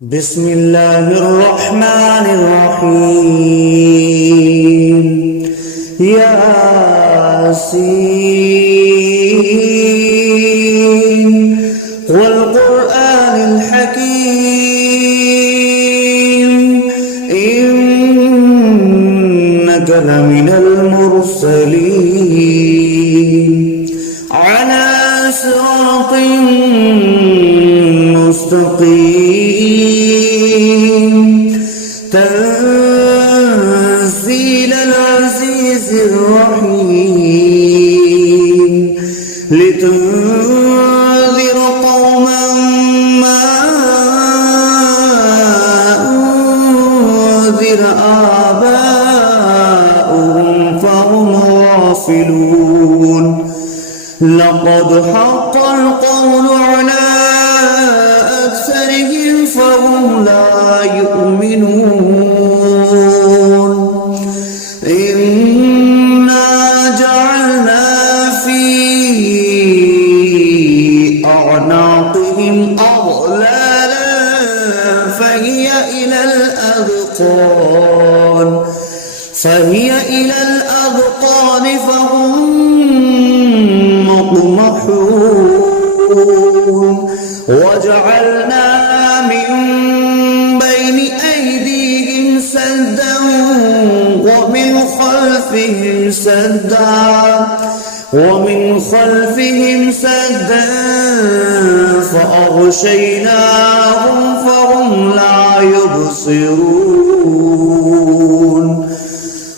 بسم الله الرحمن الرحيم ياسين والقرآن الحكيم إنك لمن المرسلين على صراط مستقيم تنزيل العزيز الرحيم لتنذر قوما ما أنذر آباؤهم فهم غافلون لقد حق القول على أكثرهم فهم لا يؤمنون إنا جعلنا في أعناقهم أغلالا فهي إلى الأذقان فهم مقمحون وجعلنا من بين أيديهم سدا ومن خلفهم سدا فأغشيناهم فهم لا يبصرون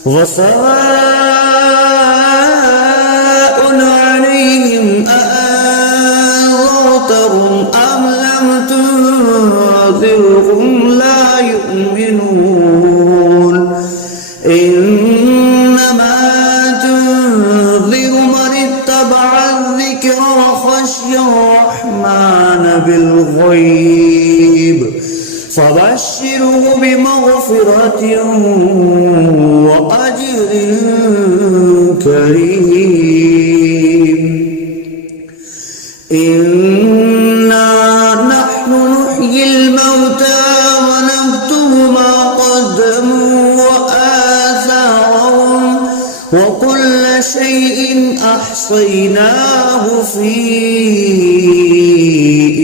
وسواء عليهم أأنذرتهم أم لم تنذرهم لا يؤمنون إنما تنذر من اتبع الذكر وخشي الرحمن بالغيب فبشره بمغفرة وأجر كريم إنا نحن نحيي الموتى ونكتب ما قدموا وآثارهم وكل شيء أحصيناه في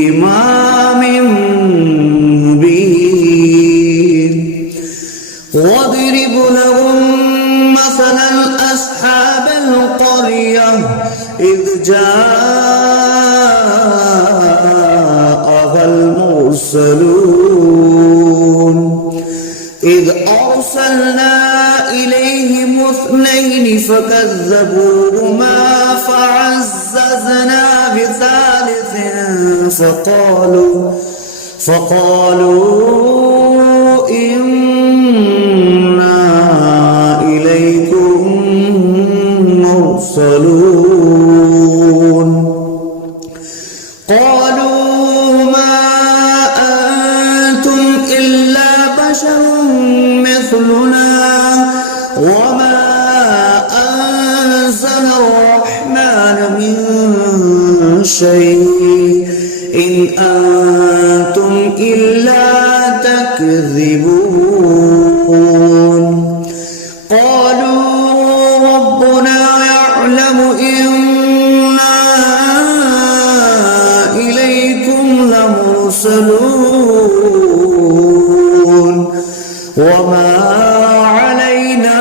إمام مبين واضرب لهم مثلا أصحاب القرية إذ جاءها المرسلون إذ أرسلنا إليهم اثنين فكذبوهما فعززنا بثالث فقالوا إنا إليكم مرسلون قالوا ما أنتم إلا بشر مثلنا وما أنزل الرحمن من شيء إن أنتم إلا تكذبون قالوا ربنا يعلم إنا إليكم لمرسلون وما علينا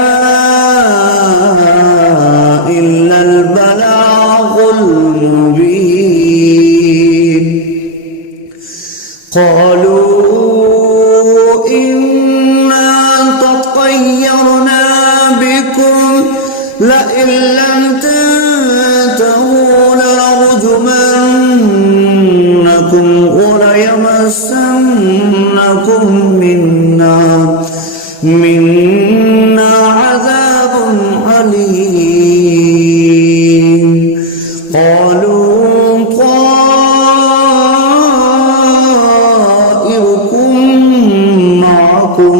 إلا البلاغ المبين قالوا إنا تطيرنا بكم لئن لم تنتهوا لنرجمنكم وليمسنكم منا عذاب أليم قالوا طائركم معكم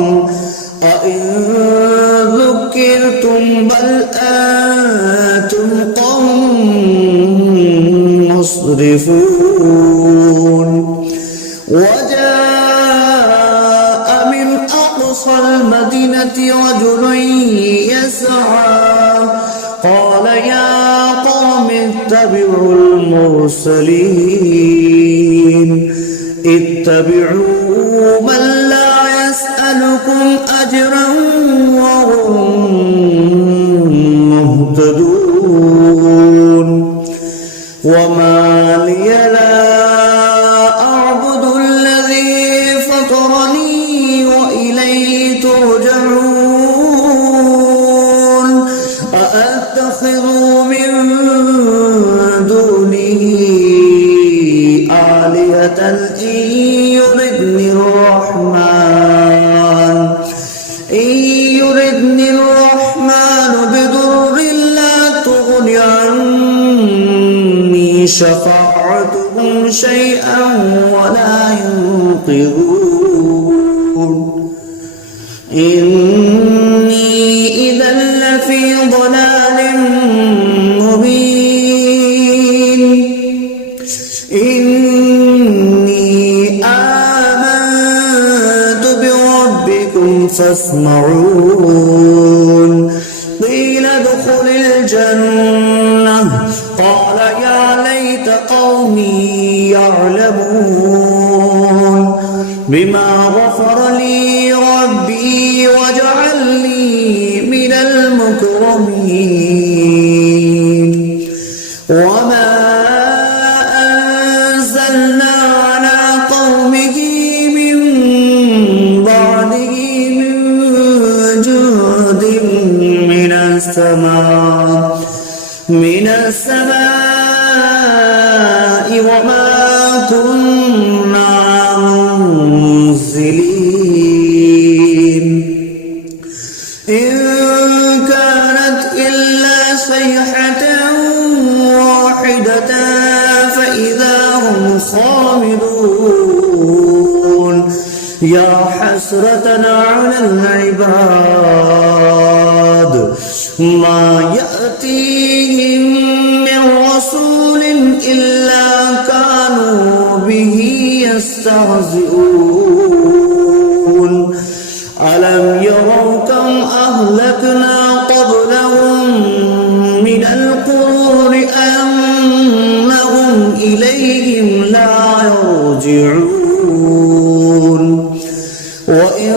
أئن ذكرتم بل أنتم قوم مسرفون وجاء أقصى المدينة رجل يسعى قال يا قوم اتبعوا المرسلين اتبعوا من لا يسألكم أجرا وهم مهتدون وما لي لا أعبد الذي فطرني وإليه ترجعون أأتخذ من دونه آلهة إن يردني الرحمن بضر لا تغن عني شفاعتهم شيئا ولا ينقذون إني إذا لفي ضلال مبين إني آمنت بربكم فاسمعون قيل ادخل الجنة قال يا ليت قومي يعلمون بما غفر لي ربي وجعلني من المكرمين وما أنزلنا على قومه من بعده من جند من السماء وما كنا منزلين إن كانت إلا صيحة واحدة فإذا هم خامدون يا حسرة على العباد ما يأتيهم من رسول إلا كانوا به يستهزئون ألم يروا كم أهلكنا قبلهم من القرون أنهم إليهم لا يرجعون وإن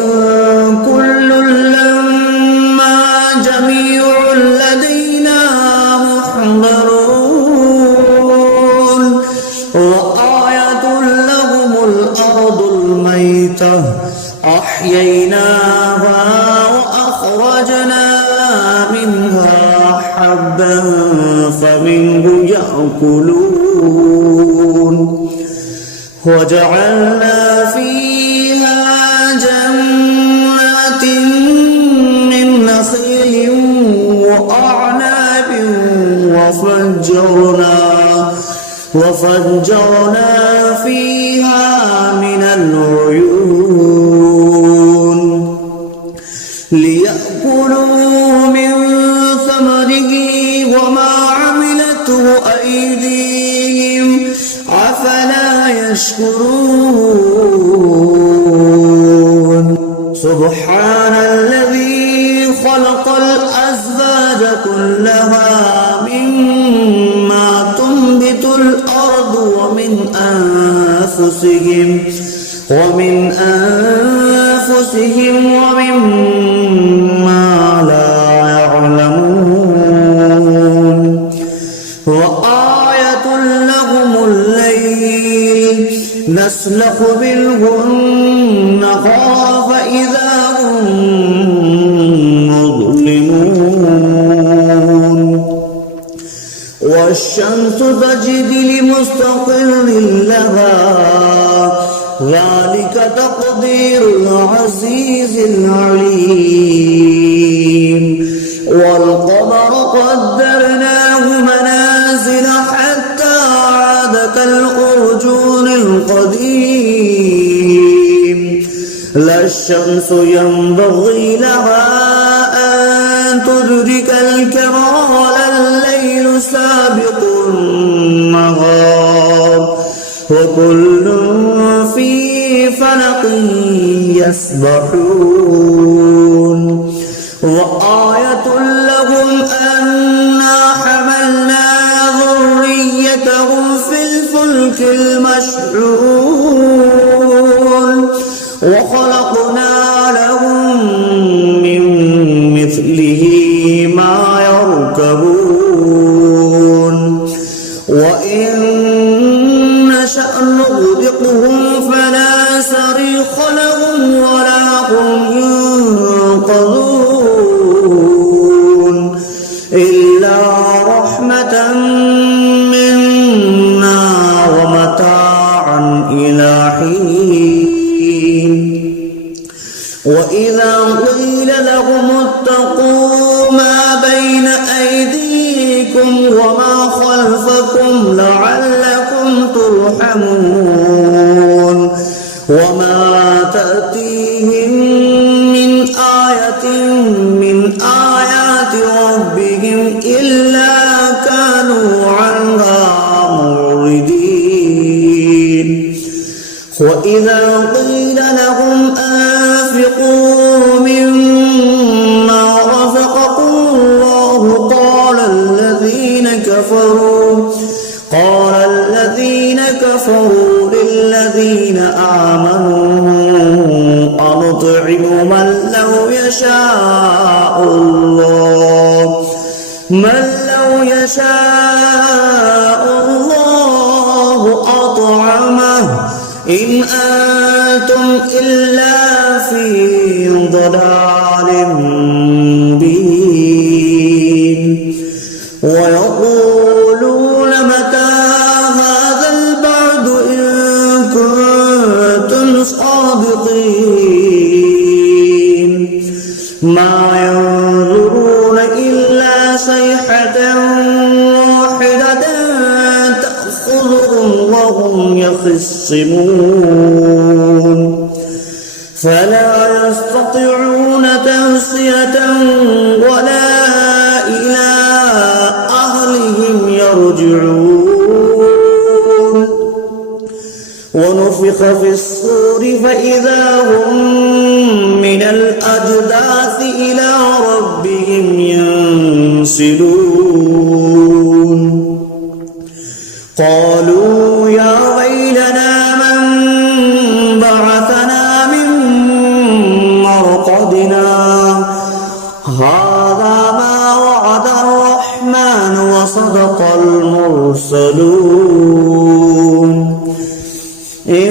كل لما جميع لدينا محضرون وآية لهم الأرض الميتة أحييناها وأخرجنا منها حبا فمنه يأكلون وجعلنا فيها جنات من نخيل وأعناب وفجرنا فيها من العيون ليأكلوا من ثمره وما عملته أيديهم أفلا يشكرون سبحان الذي خلق الأزواج كلها مما تنبت الأرض ومن أنفسهم ومما لا يعلمون وآية لهم الليل نسلخ منه النهار فإذا هم مظلمون والشمس تجري لمستقر لها ذلك تقدير العزيز العليم والقمر قدرناه منازل حتى عاد كالأرجون القديم لا الشمس ينبغي لها أن تدرك الكمال الليل سابق النهار وكل في فلق يسبحون وآية لهم أنا حملنا ذريتهم في الفلك المشحون وخلقنا لهم من مثله ما يركبون وإن نشأ نغرقهم فلا صريخ لهم ولا هم ينقذون إلا رحمة منا ومتاعا إلى حين وإذا قيل لهم اتقوا ما بين أيديكم وما خلفكم لعلكم ترحمون وما تأتيهم من آية من آيات ربهم إلا كانوا عنها معرضين وإذا قيل لهم أنفقوا مما رزقكم الله قال الذين كفروا للذين آمنوا أنطعم من لو يشاء الله أطعمه إن أنتم إلا في ضلال مبين ويقولون متى هذا البعد إن كنتم صادقين ما ينظرون إلا صيحة واحدة تأخذهم وهم يخصمون فلا يستطيعون توصية ولا إلى أهلهم يرجعون ونفخ في الصور فإذا هم من الأجداث إلى ربهم ينسلون قالوا يا ويلنا من بعثنا من مرقدنا هذا ما وعد الرحمن وصدق المرسلون إن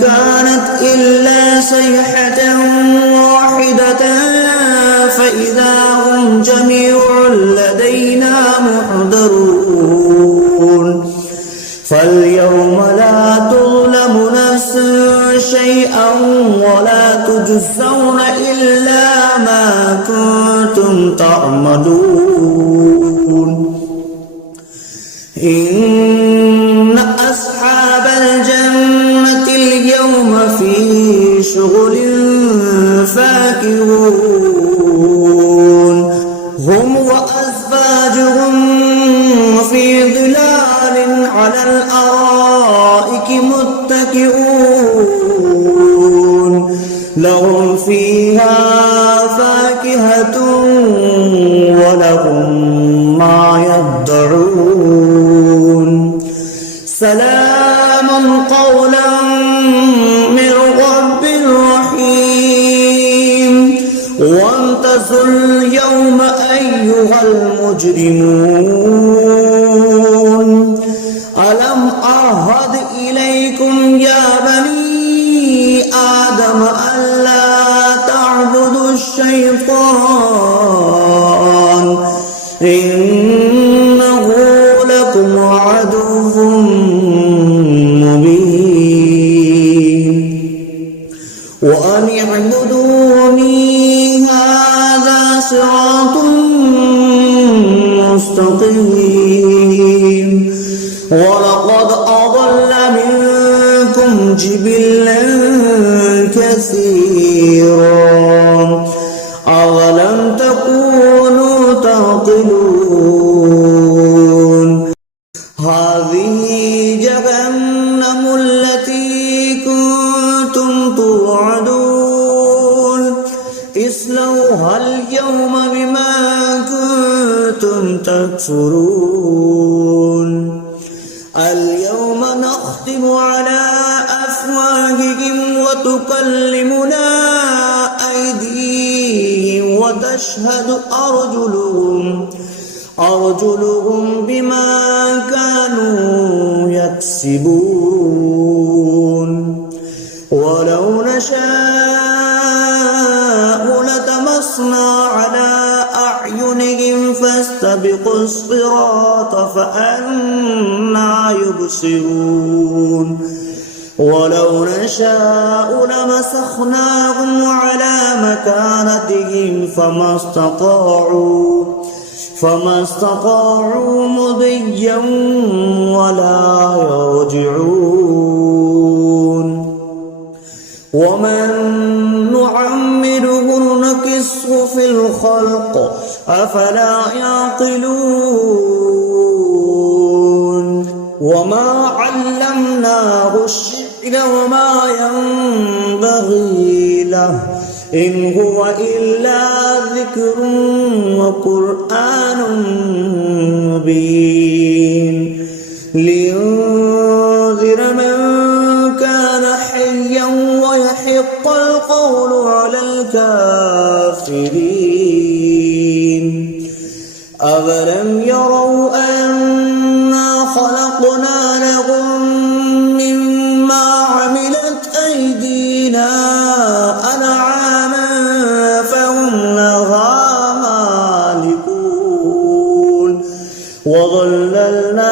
كانت إلا صيحة واحدة فإذا هم جميع لدينا محضرون فاليوم لا تظلم نفس شيئا ولا تجزون إلا ما كنتم تعملون إن أصحاب الجنة اليوم في شغل فاكهون هم وأزواجهم في ظلال على الأرائك متكئون لهم فيها فاكهة ولهم ما يدعون سلام قولا من رب رحيم وامتازوا اليوم أيها المجرمون ألم أعهد إليكم يا بني آدم ألا تعبدوا الشيطان إنه لكم عدو مبين وأن اعبدوني هذا صراط مستقيم ولقد أضل منكم جبلا كثيرا أولم تكونوا تعقلون هذه جهنم التي كنتم توعدون نتجاوزها اليوم بما كنتم تكفرون اليوم نختم على أفواههم وتكلمنا أيديهم وتشهد أرجلهم بما كانوا يكسبون ولو نشاء لطمسنا على أعينهم فاستبقوا الصراط فأنى يبصرون ولو نشاء لمسخناهم على مكانتهم فما استطاعوا مضيا ولا يرجعون ومن نعمره نكسه في الخلق أفلا يعقلون وما علمناه الشعر وما ينبغي له إن هو إلا ذكر وقرآن مبين لينذر من كان حيا ويحق القول على الكافرين أولم يروا أنا خلقنا لهم مما عملت أيدينا أنعاما فهم لها مالكون وظللناها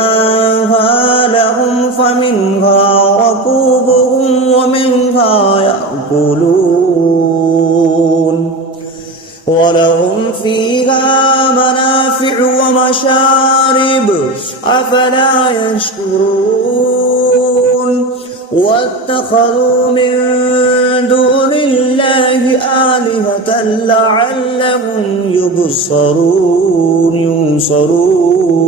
لهم فمنها ركوبهم ومنها يأكلون ولهم فيها منافع ومشارب أفلا يشكرون واتخذوا من دون الله آلهة لعلهم ينصرون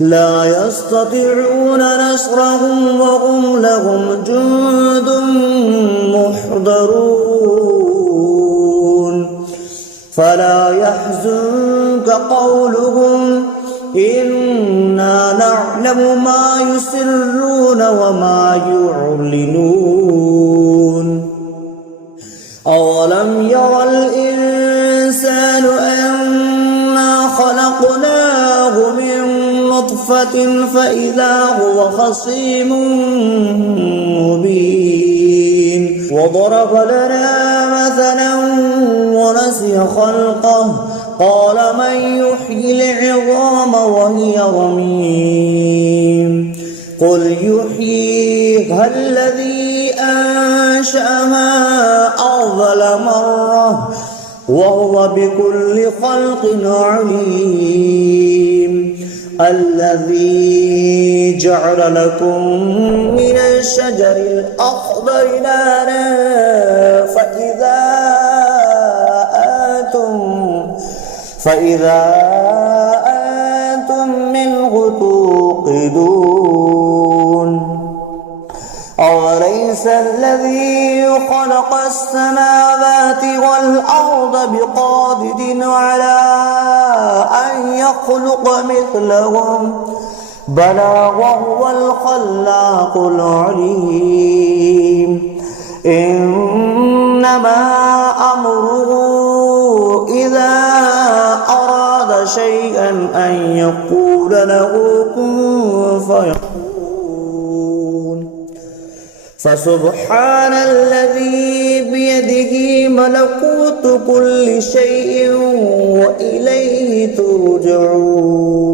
لا يستطيعون نصرهم وهم لهم جند محضرون فلا يحزنك قولهم إنا نعلم ما يسرون وما يعلنون أولم ير الإنسان أنا خلقناه من نطفة فإذا هو خصيم مبين وضرب لنا مثلا ونسي خلقه قال من يحيي العظام وهي رميم قل يحييها الذي أنشأها أول مرة وهو بكل خلق عليم الذي جعل لكم من الشجر الأخضر نارا فإذا أنتم منه توقدون أوليس الذي خلق السماوات والأرض بقادر على أن يخلق مثلهم بلى وهو الخلاق العليم إنما أمره إذا أراد شيئا أن يقول له كن فيكون فسبحان الذي بيده ملكوت كل شيء وإليه ترجعون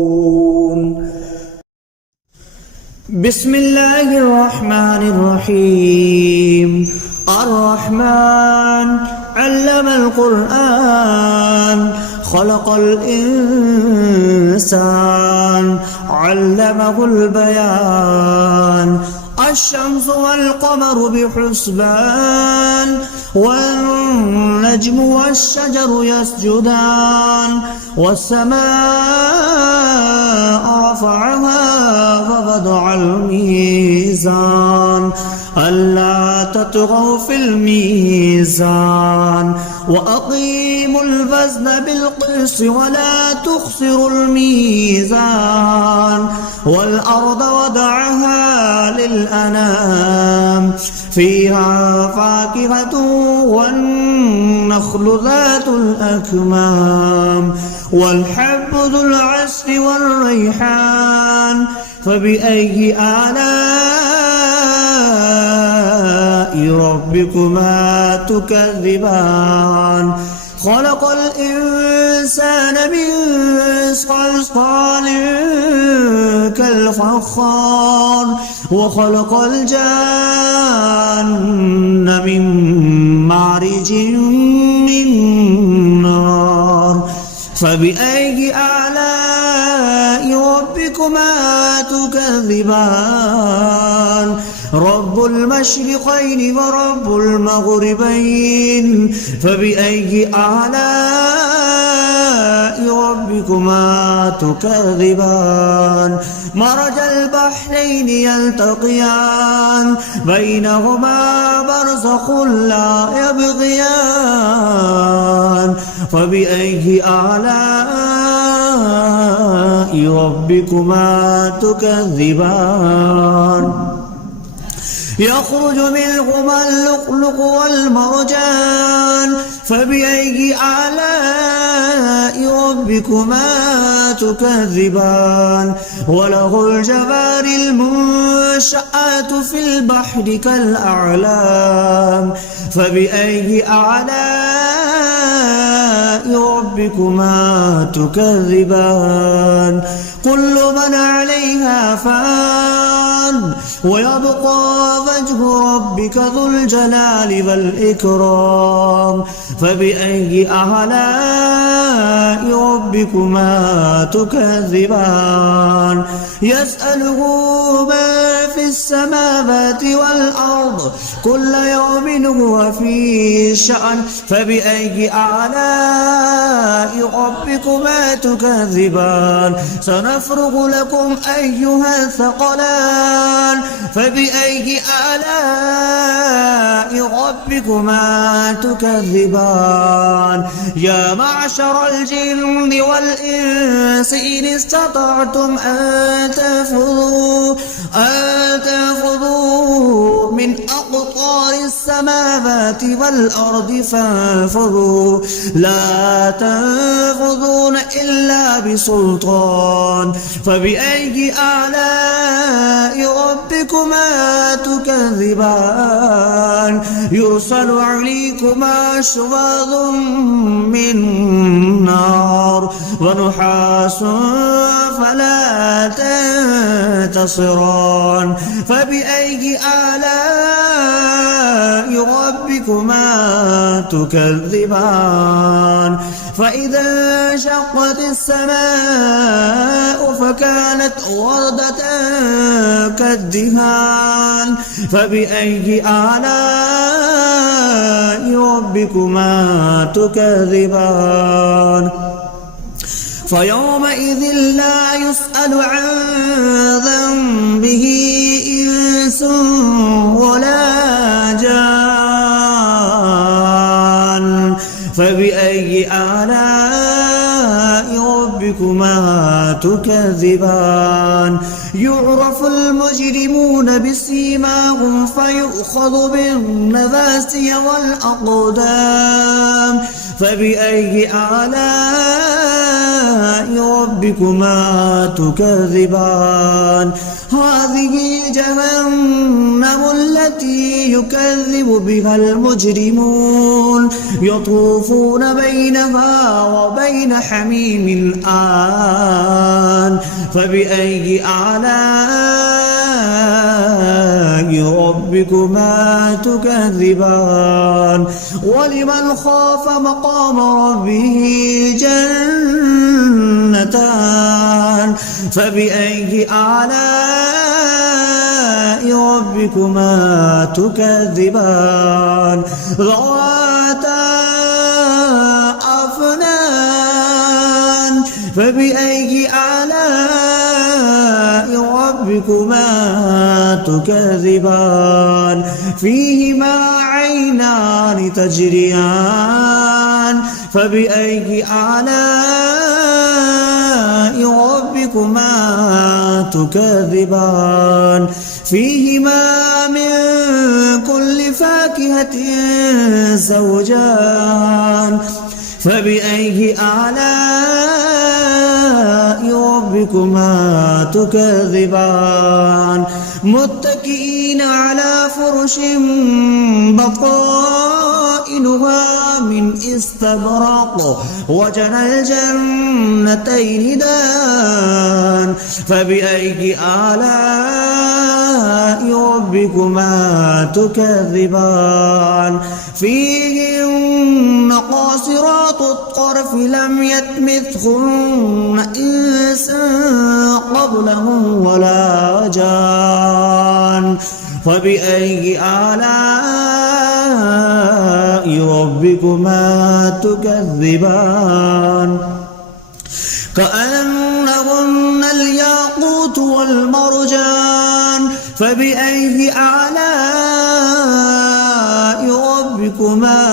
بسم الله الرحمن الرحيم الرحمن علم القرآن خلق الإنسان علمه البيان الشمس والقمر بحسبان والنجم والشجر يسجدان والسماء رفعها فوضع الميزان ألا تطغوا في الميزان وأقيموا الوزن بالقسط ولا تخسروا الميزان والأرض وضعها للأنام فيها فاكهة والنخل ذات الأكمام والحب ذو العصف والريحان فبأي آلاء ربكما تكذبان خلق الإنسان من صلصال كالفخار وخلق الجان من مارج من نار فبأي آلاء ربكما تكذبان رب المشرقين ورب المغربين فبأي آلاء ربكما تكذبان مرج البحرين يلتقيان بينهما برزخ لا يبغيان فبأي آلاء ربكما تكذبان يخرج منهما اللؤلؤ والمرجان فبأي آلاء ربكما تكذبان وله الجوار المنشآت في البحر كالأعلام فبأي آلاء ربكما تكذبان كل من عليها فان ويبقى وجه ربك ذو الجلال والإكرام فبأي آلاء ربكما تكذبان يسأله من في السماوات والأرض كل يوم هو في شأن فبأي آلاء ربكما تكذبان سنفرغ لكم أيها الثقلان فبأي آلاء ربكما تكذبان يا معشر الجن والإنس إن استطعتم أن تنفذوا من أقطار السماوات والأرض فانفذوا لا تنفذون إلا بسلطان فبأي آلاء ربكما تكذبان يرسل عليكما شواظ من نار ونحاس فلا تنتصران فبأي آلاء ربكما تكذبان فإذا انشقت السماء فكانت وردة كالدهان فبأي آلاء ربكما تكذبان فيومئذ لا يسأل عن ذنبه إنس ولا جان فبأي آلاء ربكما تكذبان يعرف المجرمون بسيماهم فيؤخذ بالنواسي والأقدام فبأي آلاء ربكما تكذبان هذه جهنم التي يكذب بها المجرمون يطوفون بينها وبين حميم آن فبأي آلاء ربكما تكذبان ولمن خاف مقام ربه جنتان فبأي آلاء ربكما تكذبان ذواتا أفنان فبأي آلاء ربكما تكذبان فيهما عينان تجريان فبأي آلاء ربكما تكذبان فيهما من كل فاكهة زوجان فبأي آلاء ربكما تكذبان متكئين على فرش بطائنها من استبرق وجنى الجنتين دان فبأي آلاء ربكما تكذبان فيهن قاصرات الطرف لم يطمثهن إنس قبلهم ولا جان فبأي آلاء ربكما تكذبان كأنهن الياقوت والمرجان فبأي آلاء ربكما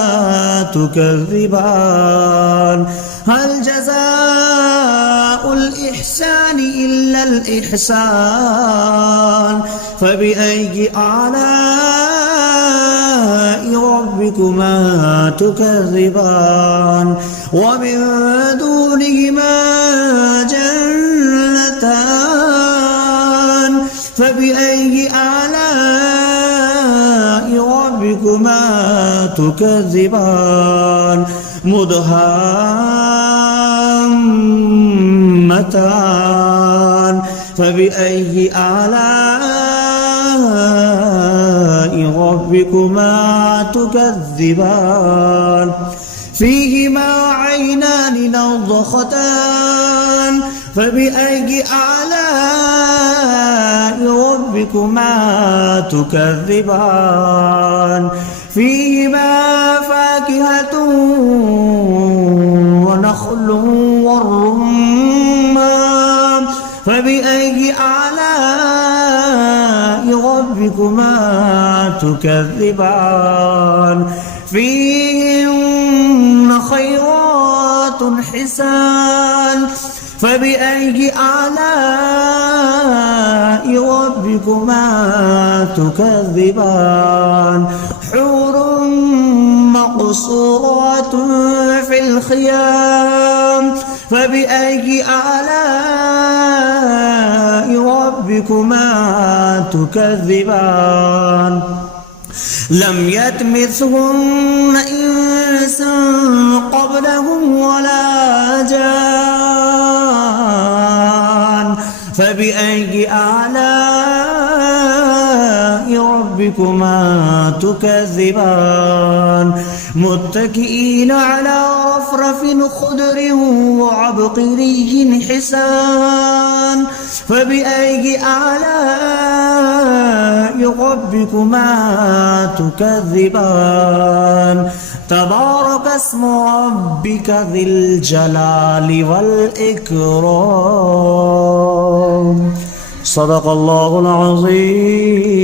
تكذبان هل جزاء الإحسان إلا الإحسان فبأي آلاء ربكما تكذبان ومن دونهما جنتان فبأي آلاء ربكما تكذبان مدهامتان فبأي آلاء ربكما تكذبان فيهما عينان نضختان فبأي آلاء ربكما تكذبان فيهما فاكهة ونخل والرمان فبأي آلاء ربكما تكذبان فيهن خيرات حسان فبأي آلاء ربكما تكذبان حور مقصورات في الخيام فبأي آلاء ربكما تكذبان لم يطمثهن إنس قبلهم ولا جان فبأي آلاء ربكما تكذبان متكئين على رفرف خضر وعبقري حسان فبأي آلاء ربكما تكذبان تبارك اسم ربك ذي الجلال والإكرام صدق الله العظيم.